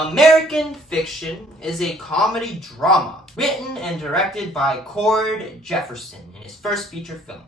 American Fiction is a comedy drama written and directed by Cord Jefferson in his first feature film.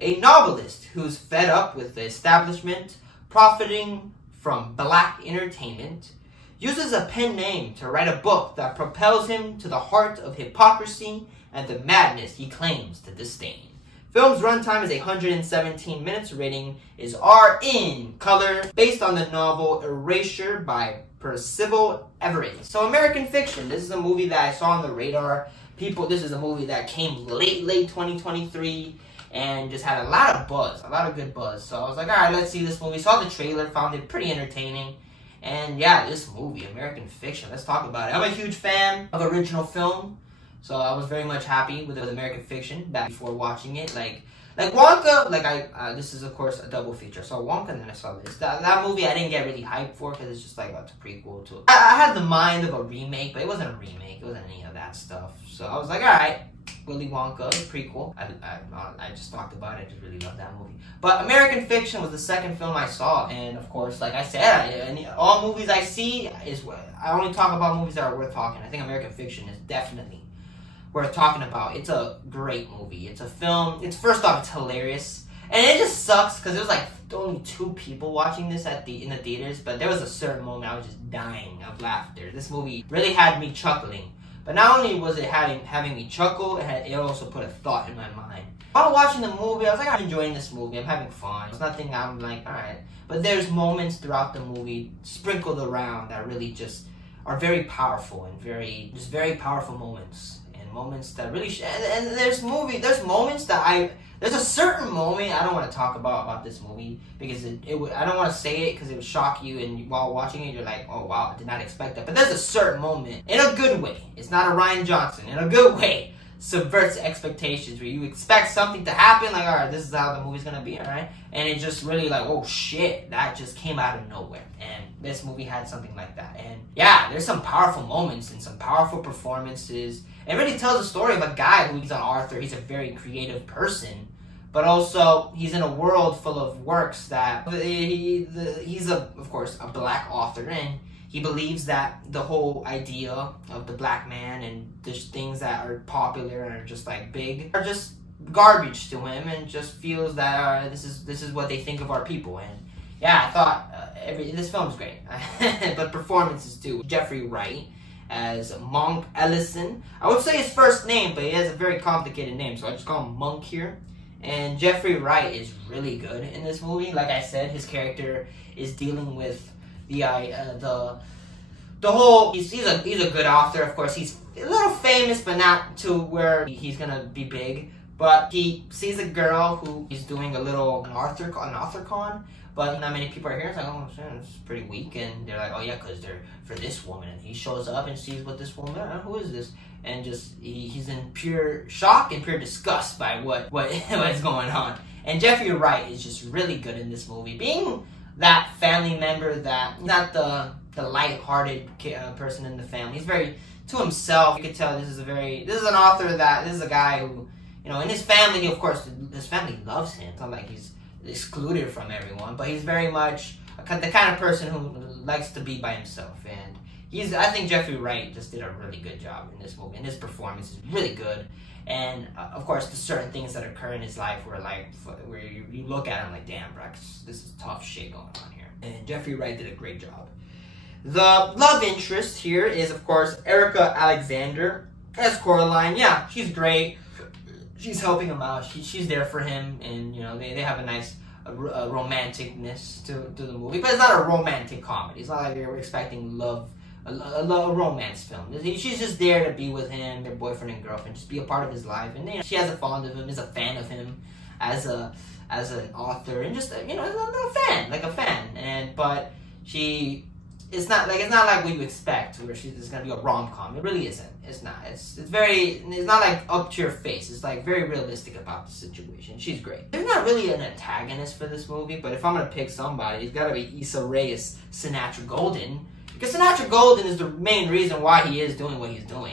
A novelist who's fed up with the establishment, profiting from black entertainment, uses a pen name to write a book that propels him to the heart of hypocrisy and the madness he claims to disdain. Film's runtime is 117 minutes. Rating is R in color, based on the novel Erasure by Percival Everett. So American Fiction, this is a movie that I saw on the radar. This is a movie that came late 2023 and just had a lot of buzz, a lot of good buzz. So I was like, all right, let's see this movie. Saw the trailer, found it pretty entertaining. And yeah, this movie, American Fiction, let's talk about it. I'm a huge fan of original film, so I was very much happy with American Fiction back before watching it. Like Wonka, this is of course a double feature. So Wonka and then I saw this. That movie I didn't get really hyped for because it's just like it's a prequel to it. I had the mind of a remake, but it wasn't a remake. It wasn't any of that stuff. So I was like, all right, Willy Wonka, prequel. I just talked about it. I just really love that movie. But American Fiction was the second film I saw, and of course, like I said, all movies I see I only talk about movies that are worth talking. I think American Fiction is definitely worth talking about. It's a great movie. It's a film. First off, it's hilarious, and it just sucks because there was like only 2 people watching this in the theaters. But there was a certain moment I was just dying of laughter. This movie really had me chuckling. But not only was it having me chuckle, it also put a thought in my mind. While watching the movie, I was like, I'm enjoying this movie. I'm having fun. It's nothing I'm like, all right. But there's moments throughout the movie sprinkled around that really just are very powerful and very powerful moments. And moments that really, and there's moments that there's a certain moment I don't want to talk about this movie because I don't want to say it because it would shock you, and while watching it you're like, oh wow, I did not expect that. But there's a certain moment, in a good way, it's not a Ryan Johnson, in a good way, subverts expectations where you expect something to happen, like, all right, this is how the movie's gonna be, all right, and it just really like, oh shit, that just came out of nowhere. And this movie had something like that. And yeah, there's some powerful moments and some powerful performances. It really tells a story of a guy who's an author. He's a very creative person, but also he's in a world full of works that he's of course a black author, and he believes that the whole idea of the black man and just things that are popular and are just like big are just garbage to him, and just feels that this is what they think of our people. And yeah, I thought this film's great, but performances too. Jeffrey Wright as Monk Ellison. I would say his first name, but he has a very complicated name, so I just call him Monk here. And Jeffrey Wright is really good in this movie. Like I said, his character is dealing with the whole. He's a good author. Of course, he's a little famous, but not to where he's gonna be big. But he sees a girl who is doing an author con, but not many people are here. It's like, oh shit, it's pretty weak. And they're like, oh yeah, because they're for this woman. And he shows up and sees what this woman, who is this? And just he's in pure shock and pure disgust by what is going on. And Jeffrey Wright is just really good in this movie, being that family member, that not the light-hearted person in the family. He's very to himself. You could tell this is an author this is a guy who, in his family, of course, his family loves him. It's not like he's excluded from everyone, but he's very much the kind of person who likes to be by himself. And I think Jeffrey Wright just did a really good job in this movie, and his performance is really good. And of course, the certain things that occur in his life where you look at him like, damn, bro, this is tough shit going on here. And Jeffrey Wright did a great job. The love interest here is, of course, Erica Alexander as Coraline. Yeah, she's great. She's helping him out. She's there for him, and they have a nice romanticness to the movie. But it's not a romantic comedy. It's not like you're expecting love. A romance film. She's just there to be with him, their boyfriend and girlfriend, just be a part of his life. And she has a fond of him, is a fan of him as an author, and just a fan. But it's not like what you expect, where it's gonna be a rom-com. It really isn't. It's not. It's not like up to your face. It's like very realistic about the situation. She's great. There's not really an antagonist for this movie, but if I'm gonna pick somebody, it's gotta be Issa Rae's Sinatra Golden. Because Sinatra Golden is the main reason why he is doing what he's doing.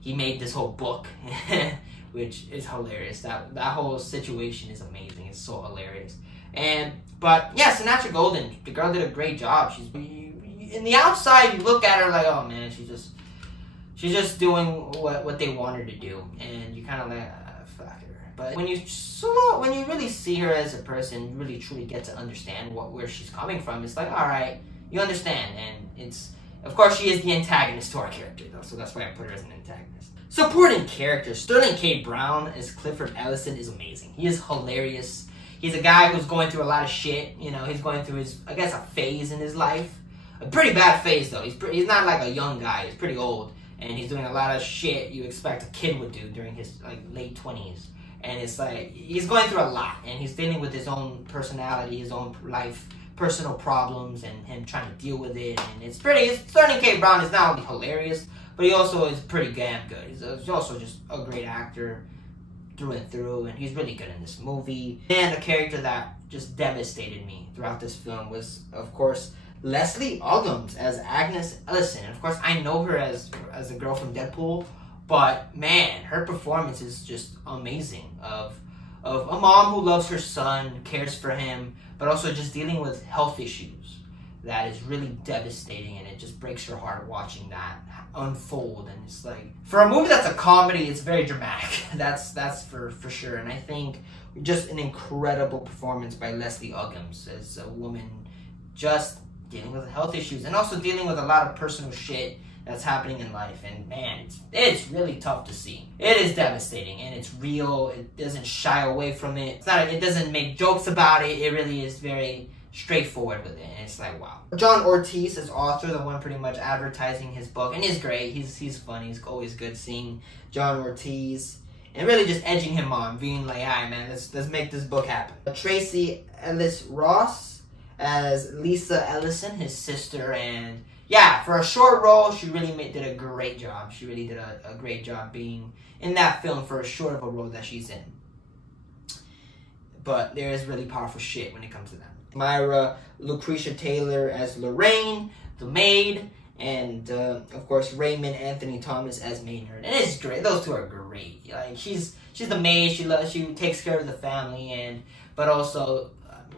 He made this whole book, which is hilarious. That whole situation is amazing. It's so hilarious. But yeah, Sinatra Golden, the girl did a great job. in the outside, you look at her like, oh man, she's just doing what they want her to do, and you kind of like, fuck her. But when you really see her as a person, you really truly get to understand where she's coming from. It's like, all right, you understand, and it's, of course, she is the antagonist to our character though, so that's why I put her as an antagonist. Supporting characters, Sterling K. Brown as Clifford Ellison is amazing. He is hilarious. He's a guy who's going through a lot of shit. You know, he's going through his, I guess, a phase in his life. A pretty bad phase though. He's not like a young guy. He's pretty old, and he's doing a lot of shit you expect a kid would do during his like late 20s. And it's like he's going through a lot, and he's dealing with his own personality, his own life, personal problems, and him trying to deal with it. And it's Sterling K. Brown is not only hilarious, but he also is pretty damn good. He's also just a great actor through and through, and he's really good in this movie. And a character that just devastated me throughout this film was, of course, Leslie Uggams as Agnes Ellison. And of course, I know her as the girl from Deadpool, but man, her performance is just amazing. Of a mom who loves her son, cares for him, but also just dealing with health issues that is really devastating, and it just breaks your heart watching that unfold. And it's like, for a movie that's a comedy, it's very dramatic. That's for sure. And I think just an incredible performance by Leslie Uggams as a woman just dealing with health issues and also dealing with a lot of personal shit that's happening in life. And man, it's really tough to see. It is devastating, and it's real. It doesn't shy away from it. It doesn't make jokes about it. It really is very straightforward with it, and it's like, wow. John Ortiz as author, the one pretty much advertising his book, and he's great. He's funny. It's always good seeing John Ortiz and really just edging him on, being like, all right, man, let's make this book happen. Tracy Ellis Ross as Lisa Ellison, his sister, and yeah, for a short role, she really did a great job. She really did a great job being in that film for as short of a role that she's in. But there is really powerful shit when it comes to that. Myra Lucretia Taylor as Lorraine, the maid, and of course Raymond Anthony Thomas as Maynard. And it's great. Those two are great. Like she's the maid. She takes care of the family, but also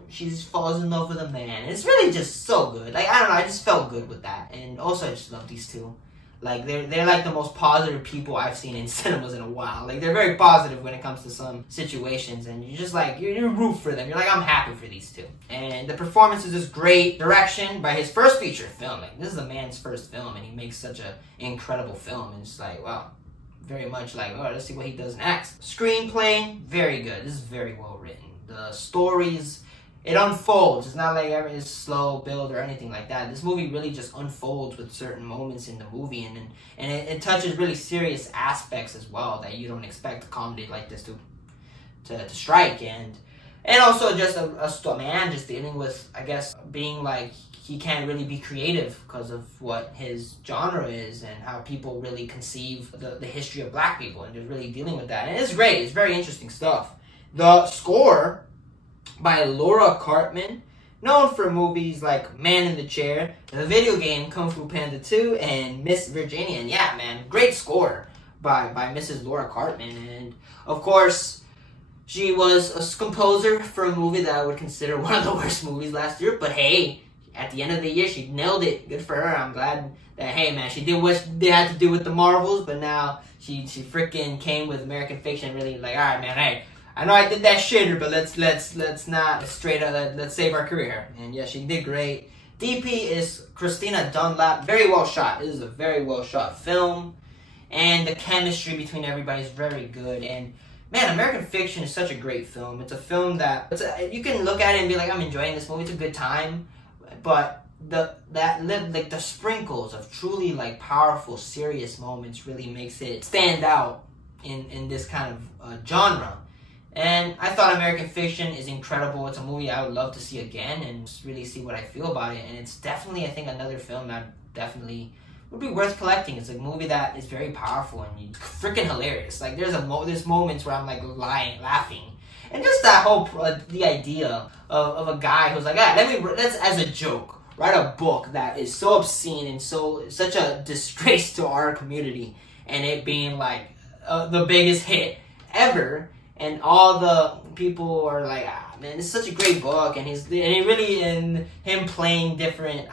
she just falls in love with a man. It's really just so good. Like, I don't know, I just felt good with that. And also I just love these two. Like, they're like the most positive people I've seen in cinemas in a while. Like, they're very positive when it comes to some situations, and you just like, you root for them. You're like, I'm happy for these two. And the performance is just great. Direction by his first feature film. Like, this is a man's first film, and he makes such an incredible film. And it's like, wow, very much like, oh, let's see what he does next. Screenplay, very good. This is very well written. The stories, it unfolds. It's not like it's slow build or anything like that. This movie really just unfolds with certain moments in the movie, and it touches really serious aspects as well that you don't expect a comedy like this to strike. And also just a man just dealing with, I guess, being like he can't really be creative because of what his genre is and how people really conceive the history of black people, and just really dealing with that. And it's great. It's very interesting stuff. The score by Laura Cartman, known for movies like Man in the Chair, the video game Kung Fu Panda 2, and Miss Virginia. And yeah, man, great score by Mrs. Laura Cartman. And of course, she was a composer for a movie that I would consider one of the worst movies last year. But hey, at the end of the year, she nailed it. Good for her. I'm glad that, hey man, she did what they had to do with the Marvels, but now she freaking came with American Fiction, really like, all right, man, hey, I know I did that shitter, but let's not straight up, let's save our career. And yeah, she did great. DP is Christina Dunlap. Very well shot. This is a very well shot film, and the chemistry between everybody is very good. And man, American Fiction is such a great film. It's a film that you can look at it and be like, I'm enjoying this movie. It's a good time, but the sprinkles of truly like powerful, serious moments really makes it stand out in this kind of genre. And I thought American Fiction is incredible. It's a movie I would love to see again and just really see what I feel about it. And it's definitely, I think, another film that definitely would be worth collecting. It's a movie that is very powerful and freaking hilarious. Like, there's moments where I'm like laughing. And just that whole, the idea of a guy who's like, ah, let's as a joke, write a book that is so obscene and such a disgrace to our community, and it being like the biggest hit ever. And all the people are like, ah, man, it's such a great book, and he really, in him playing different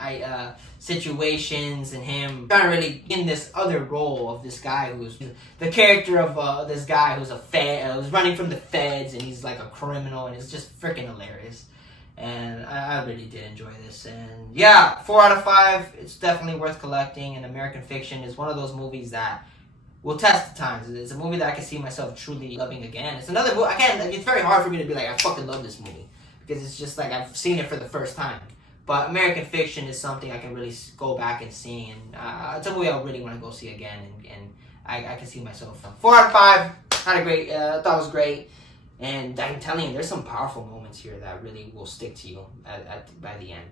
situations, and him trying to really in this other role of this guy who's the character of this guy who's who's running from the feds, and he's like a criminal, and it's just freaking hilarious. And I really did enjoy this. And yeah, 4 out of 5. It's definitely worth collecting. And American Fiction is one of those movies that will test the times. It's a movie that I can see myself truly loving again. It's another movie. It's very hard for me to be like, I fucking love this movie, because it's just like I've seen it for the first time. But American Fiction is something I can really go back and see. And it's a movie I really want to go see again. And I can see myself. 4 out of 5. Had a great, thought it was great. And I'm telling you, there's some powerful moments here that really will stick to you by the end.